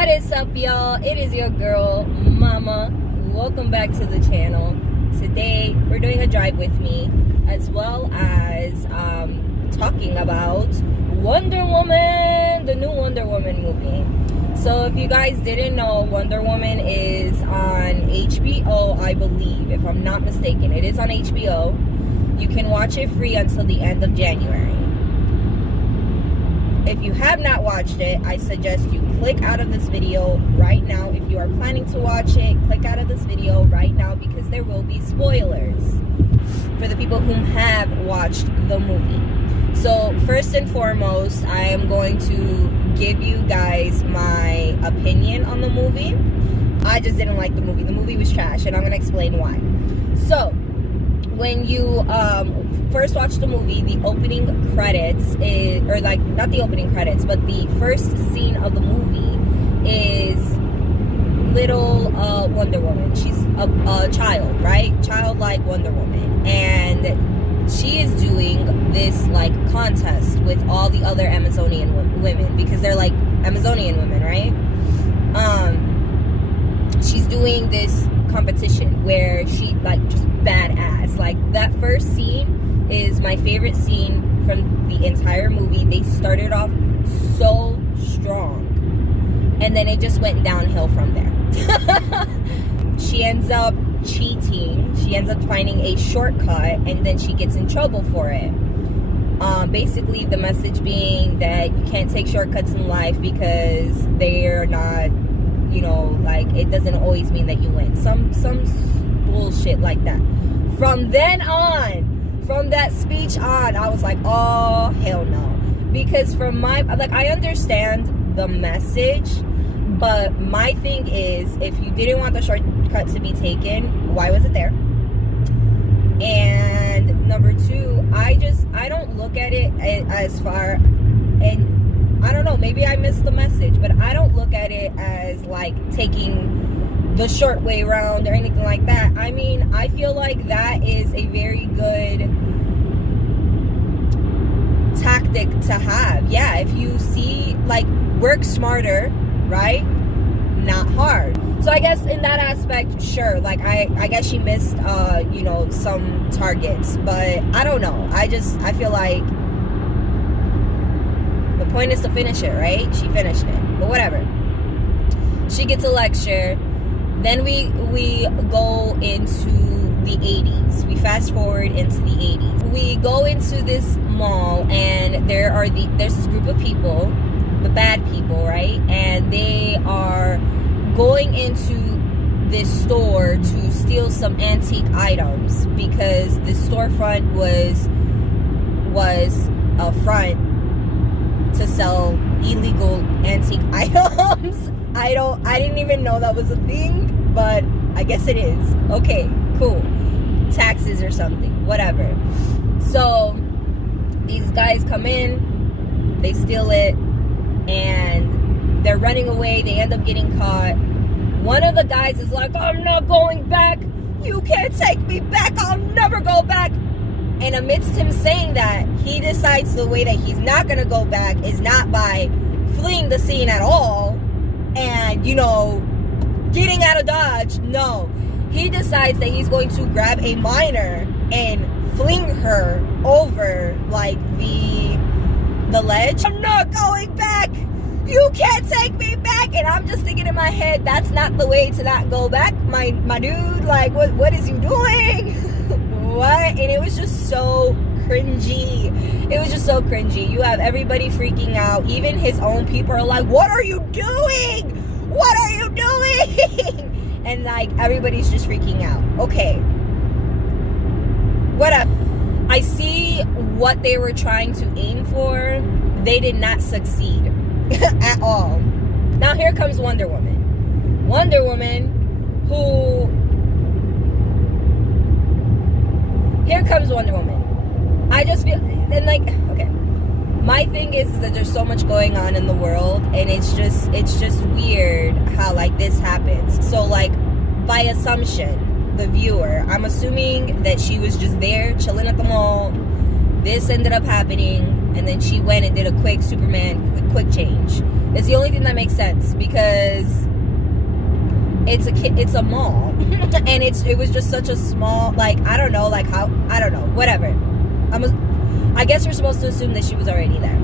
What is up, y'all? It is your girl Mama. Welcome back to the channel. Today we're doing a drive with me, as well as talking about Wonder Woman, the new Wonder Woman movie. So if you guys didn't know, Wonder Woman is on HBO, I believe, if I'm not mistaken. It is on HBO. You can watch it free until the end of January. If you have not watched it, I suggest you click out of this video right now. If you are planning to watch it, click out of this video right now because there will be spoilers for the people who have watched the movie. So first and foremost, I am going to give you guys my opinion on the movie. I just didn't like the movie. The movie was trash, and I'm going to explain why. So when you first watch the movie, the opening credits is, or like not the opening credits, but the first scene of the movie is little Wonder Woman. She's a child, right? Childlike Wonder Woman, and she is doing this like contest with all the other Amazonian women because they're like Amazonian women, right? She's doing this competition where she like just badass. Like that first scene is my favorite scene from the entire movie. They started off so strong, and then it just went downhill from there. She ends up cheating. She ends up finding a shortcut, and then she gets in trouble for it. Basically, the message being that you can't take shortcuts in life because they're not, you know, like it doesn't always mean that you win. Some bullshit like that. From then on, from that speech on, I was like, oh hell no. Because from my, like, I understand the message, but my thing is, if you didn't want the shortcut to be taken, why was it there? And number two, I don't look at it as far, and I don't know, maybe I missed the message, but I don't look at it as like taking the short way around or anything like that. I mean, I feel like that is a very good tactic to have. Yeah, if you see, like, work smarter, right? Not hard. So I guess in that aspect, sure, like I guess she missed you know, some targets, but I don't know. I feel like the point is to finish it, right? She finished it, but whatever. She gets a lecture. Then we go into the 80s. We fast forward into the 80s. We go into this mall, and there's this group of people, the bad people, right? And they are going into this store to steal some antique items because the storefront was a front to sell illegal antique items. I didn't even know that was a thing, but I guess it is. Okay, cool. Taxes or something, whatever. So these guys come in, they steal it, and they're running away. They end up getting caught. One of the guys is like, I'm not going back. You can't take me back. I'll never go back. And amidst him saying that, he decides the way that he's not going to go back is not by fleeing the scene at all and, you know, getting out of Dodge. No. He decides that he's going to grab a minor and fling her over, like, the ledge. I'm not going back. You can't take me back. And I'm just thinking in my head, that's not the way to not go back, my dude. Like, what is you doing? What? And it was just so cringy. It was just so cringy. You have everybody freaking out. Even his own people are like, what are you doing? What are you doing? And like, everybody's just freaking out. Okay. Whatever. I see what they were trying to aim for. They did not succeed at all. Now here comes Wonder Woman. Wonder Woman, who... Here comes Wonder Woman. I just feel, and like, okay, my thing is that there's so much going on in the world, and it's just weird how like this happens. So like, by assumption, the viewer, I'm assuming that she was just there chilling at the mall. This ended up happening, and then she went and did a quick Superman quick change. It's the only thing that makes sense, because it's a mall. And it was just such a small, like, I don't know, like how, I don't know, whatever. I guess we're supposed to assume that she was already there.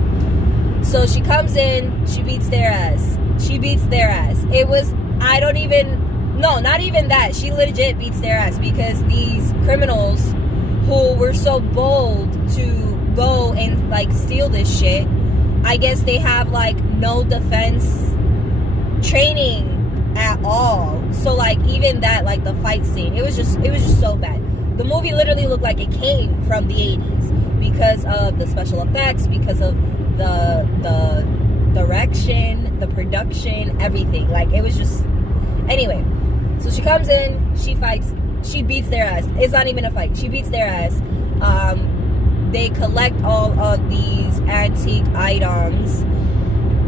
So she comes in, she beats their ass. It was, I don't even, no, not even that. She legit beats their ass because these criminals who were so bold to go and like steal this shit, I guess they have like no defense training at all. So like even that, like the fight scene, it was just so bad. The movie literally looked like it came from the 80s because of the special effects, because of the direction, the production, everything. Like it was just, anyway. So she comes in, she fights, she beats their ass. It's not even a fight. She beats their ass. They collect all of these antique items.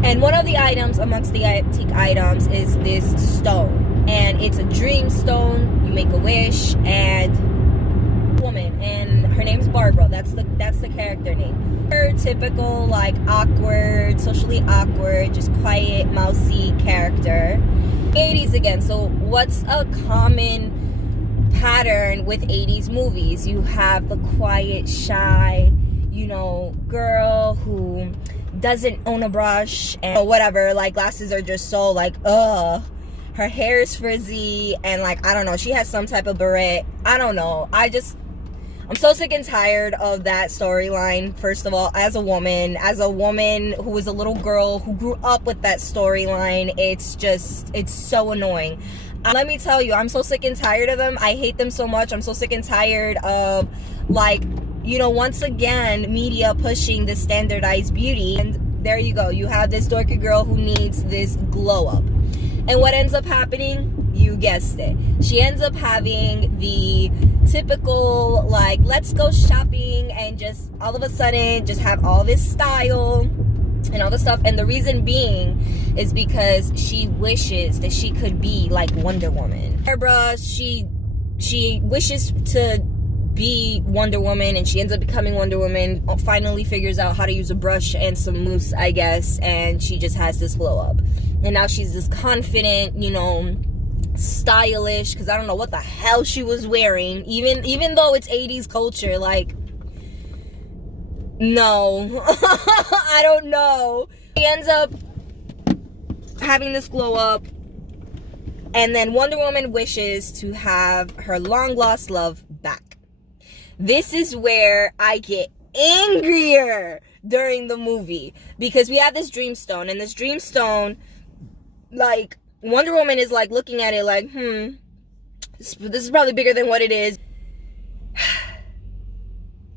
And one of the items amongst the antique items is this stone. And it's a dream stone. You make a wish, and woman, and her name's Barbara. That's the character name. Her typical like awkward, socially awkward, just quiet, mousy character. 80s again. So what's a common pattern with 80s movies? You have the quiet, shy, you know, girl who doesn't own a brush and whatever, like glasses are just so like her hair is frizzy, and like I don't know, she has some type of beret. I don't know, I'm so sick and tired of that storyline. First of all, as a woman who was a little girl who grew up with that storyline, it's so annoying. Let me tell you, I'm so sick and tired of them. I hate them so much. I'm so sick and tired of, like, you know, once again, media pushing this standardized beauty. And there you go. You have this dorky girl who needs this glow up. And what ends up happening? You guessed it. She ends up having the typical, like, let's go shopping, and just all of a sudden just have all this style and all this stuff. And the reason being is because she wishes that she could be like Wonder Woman. Barbara, she wishes to be Wonder Woman, and she ends up becoming Wonder Woman, finally figures out how to use a brush and some mousse, I guess, and she just has this glow up. And now she's this confident, you know, stylish, because I don't know what the hell she was wearing, even though it's 80s culture, like, no. I don't know. She ends up having this glow up, and then Wonder Woman wishes to have her long lost love back. This is where I get angrier during the movie, because we have this dreamstone, and this dreamstone, like, Wonder Woman is like looking at it like, this is probably bigger than what it is.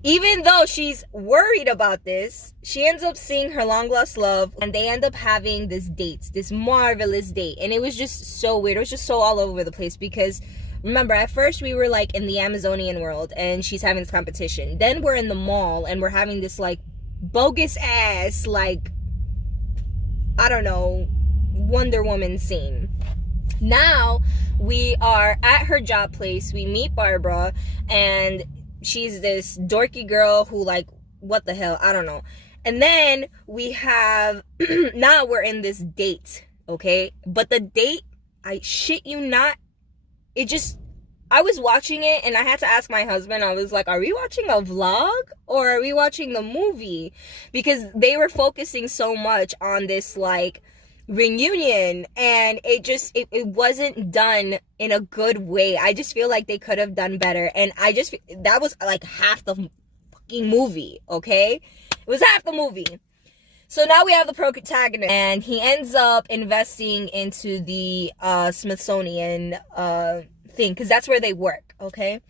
Even though she's worried about this, she ends up seeing her long lost love, and they end up having this date, this marvelous date. And it was just so weird. It was just so all over the place, because remember, at first we were like in the Amazonian world and she's having this competition. Then we're in the mall and we're having this like bogus ass, like, I don't know, Wonder Woman scene. Now we are at her job place. We meet Barbara, and she's this dorky girl who, like, what the hell, I don't know. And then we have now we're in this date, okay? But the date, I shit you not, I was watching it and I had to ask my husband, I was like, are we watching a vlog or are we watching the movie? Because they were focusing so much on this, like, reunion, and it wasn't done in a good way. I just feel like they could have done better, and that was like half the fucking movie, okay? It was half the movie. So now we have the protagonist, and he ends up investing into the Smithsonian thing, because that's where they work, okay?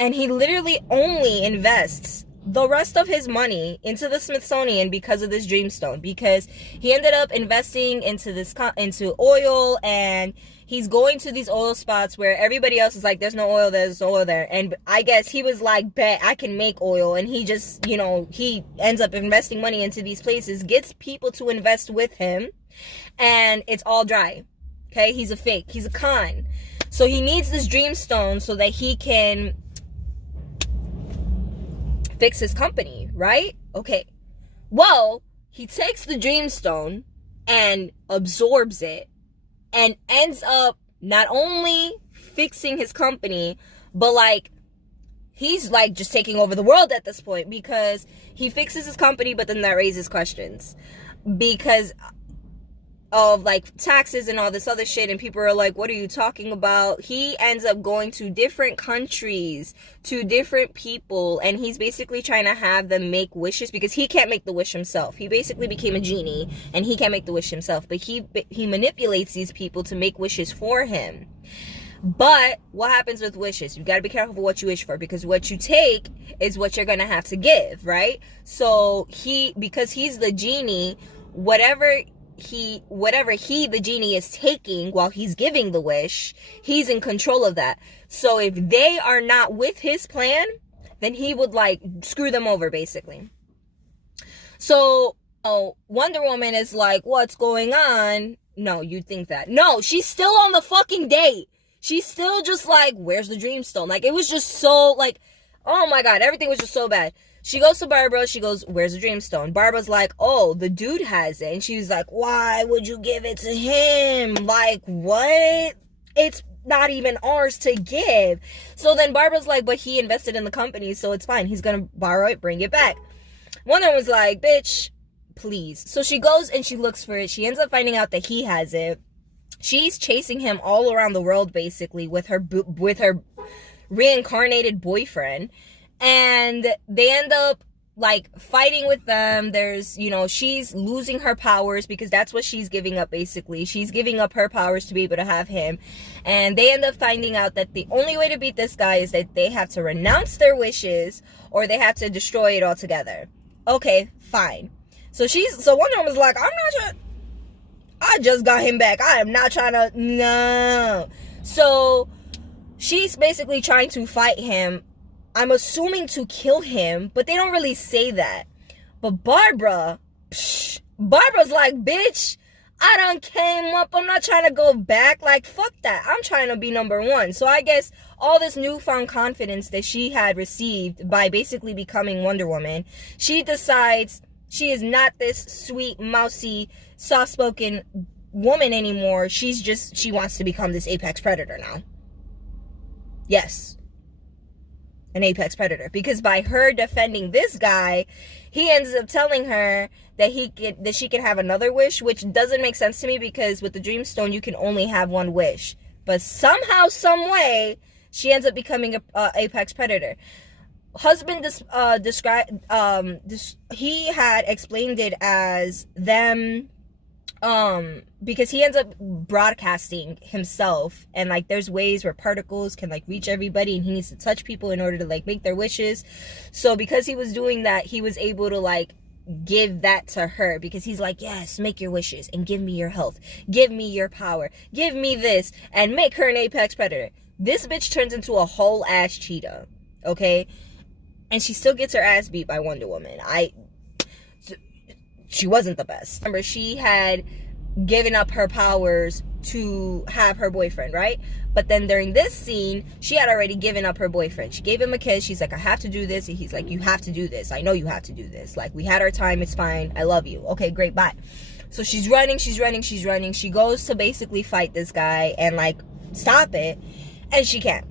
And he literally only invests the rest of his money into the Smithsonian because of this dreamstone, because he ended up investing into oil, and he's going to these oil spots where everybody else is like, there's no oil, there's oil there. And I guess he was like, bet I can make oil. And he just, you know, he ends up investing money into these places, gets people to invest with him, and it's all dry. Okay, he's a fake, he's a con. So he needs this dreamstone so that he can fix his company, right? Okay. Well, he takes the dreamstone and absorbs it and ends up not only fixing his company, but like he's like just taking over the world at this point, because he fixes his company, but then that raises questions because of like taxes and all this other shit, and people are like, what are you talking about? He ends up going to different countries, to different people, and he's basically trying to have them make wishes because he can't make the wish himself. He basically became a genie and he can't make the wish himself, but he manipulates these people to make wishes for him. But what happens with wishes? You got to be careful what you wish for, because what you take is what you're going to have to give, right? So because he's the genie, whatever he the genie is taking while he's giving the wish, he's in control of that. So if they are not with his plan, then he would like screw them over basically. So Wonder Woman is like, what's going on? No, you'd think that. No, she's still on the fucking date. She's still just like, where's the Dreamstone? Like, it was just so like, oh my God, everything was just so bad. She goes to Barbara. She goes, where's the Dreamstone? Barbara's like, oh, the dude has it. And she's like, why would you give it to him? Like, what? It's not even ours to give. So then Barbara's like, but he invested in the company, so it's fine. He's going to borrow it, bring it back. Wonder was like, bitch, please. So she goes and she looks for it. She ends up finding out that he has it. She's chasing him all around the world, basically, with her reincarnated boyfriend. And they end up like fighting with them. There's, she's losing her powers because that's what she's giving up basically. She's giving up her powers to be able to have him. And they end up finding out that the only way to beat this guy is that they have to renounce their wishes or they have to destroy it altogether. Okay, fine. So Wonder Woman's like, I'm not trying. I just got him back. I am not trying to. No. So she's basically trying to fight him. I'm assuming to kill him, but they don't really say that. But Barbara's like, bitch, I done came up. I'm not trying to go back. Like, fuck that. I'm trying to be number one. So I guess all this newfound confidence that she had received by basically becoming Wonder Woman, she decides she is not this sweet, mousy, soft-spoken woman anymore. She wants to become this apex predator now. Yes. An apex predator, because by her defending this guy, he ends up telling her that she can have another wish, which doesn't make sense to me because with the Dreamstone you can only have one wish. But somehow, some way, she ends up becoming a apex predator. Husband he had explained it as them. Because he ends up broadcasting himself, and like there's ways where particles can like reach everybody, and he needs to touch people in order to like make their wishes. So because he was doing that, he was able to like give that to her, because he's like, yes, make your wishes and give me your health, give me your power, give me this, and make her an apex predator. This bitch turns into a whole ass cheetah, okay? And she still gets her ass beat by Wonder Woman. She wasn't the best. Remember, she had given up her powers to have her boyfriend, right? But then during this scene, she had already given up her boyfriend. She gave him a kiss. She's like, I have to do this. And he's like, you have to do this. I know you have to do this. Like, we had our time. It's fine. I love you. Okay, great. Bye. So she's running. She goes to basically fight this guy and like stop it. And she can't,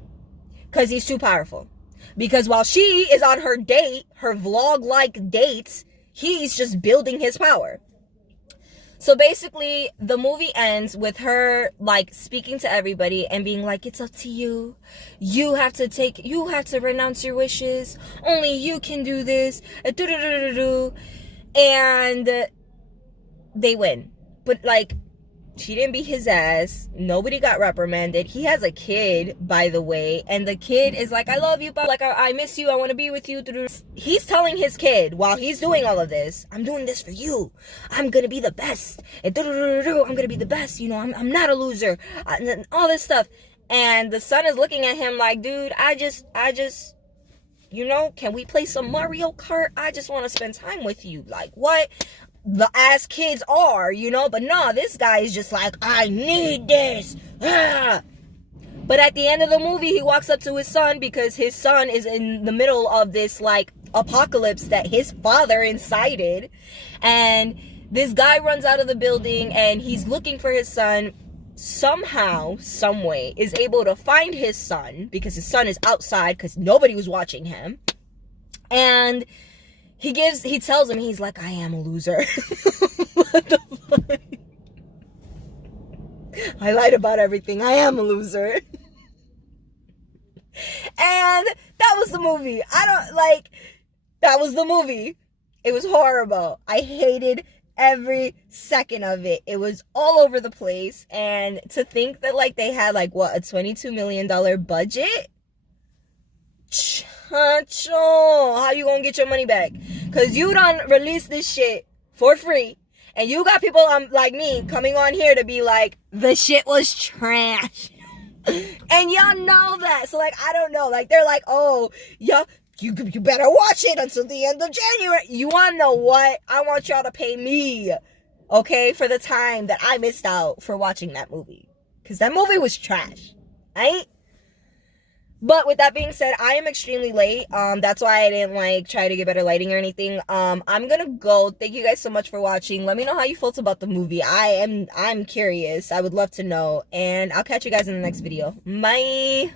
because he's too powerful. Because while she is on her date, her vlog-like dates, he's just building his power. So basically, the movie ends with her like speaking to everybody and being like, it's up to you. You have to renounce your wishes. Only you can do this. And they win. But like, she didn't beat his ass. Nobody got reprimanded. He has a kid, by the way. And the kid is like, I love you, but like, I miss you. I want to be with you. He's telling his kid while he's doing all of this, I'm doing this for you. I'm going to be the best. And I'm going to be the best. I'm not a loser. And all this stuff. And the son is looking at him like, dude, I just, can we play some Mario Kart? I just want to spend time with you. Like, what? The ass kids are, but no, this guy is just like, I need this. Ah. But at the end of the movie, he walks up to his son because his son is in the middle of this like apocalypse that his father incited. And this guy runs out of the building and he's looking for his son. somehow, some way, is able to find his son, because his son is outside because nobody was watching him. And he tells him, he's like, I am a loser. What the fuck? I lied about everything. I am a loser. And that was the movie. That was the movie. It was horrible. I hated every second of it. It was all over the place. And to think that, like, they had, like, what, a $22 million budget? Chacho, how you gonna get your money back? Because you done released this shit for free. And you got people like me coming on here to be like, the shit was trash. And y'all know that. So, like, I don't know. Like, they're like, oh, yeah, you better watch it until the end of January. You want to know what? I want y'all to pay me, okay, for the time that I missed out for watching that movie. Because that movie was trash. Right? But with that being said, I am extremely late. That's why I didn't, like, try to get better lighting or anything. I'm gonna go. Thank you guys so much for watching. Let me know how you felt about the movie. I'm curious. I would love to know. And I'll catch you guys in the next video. Bye.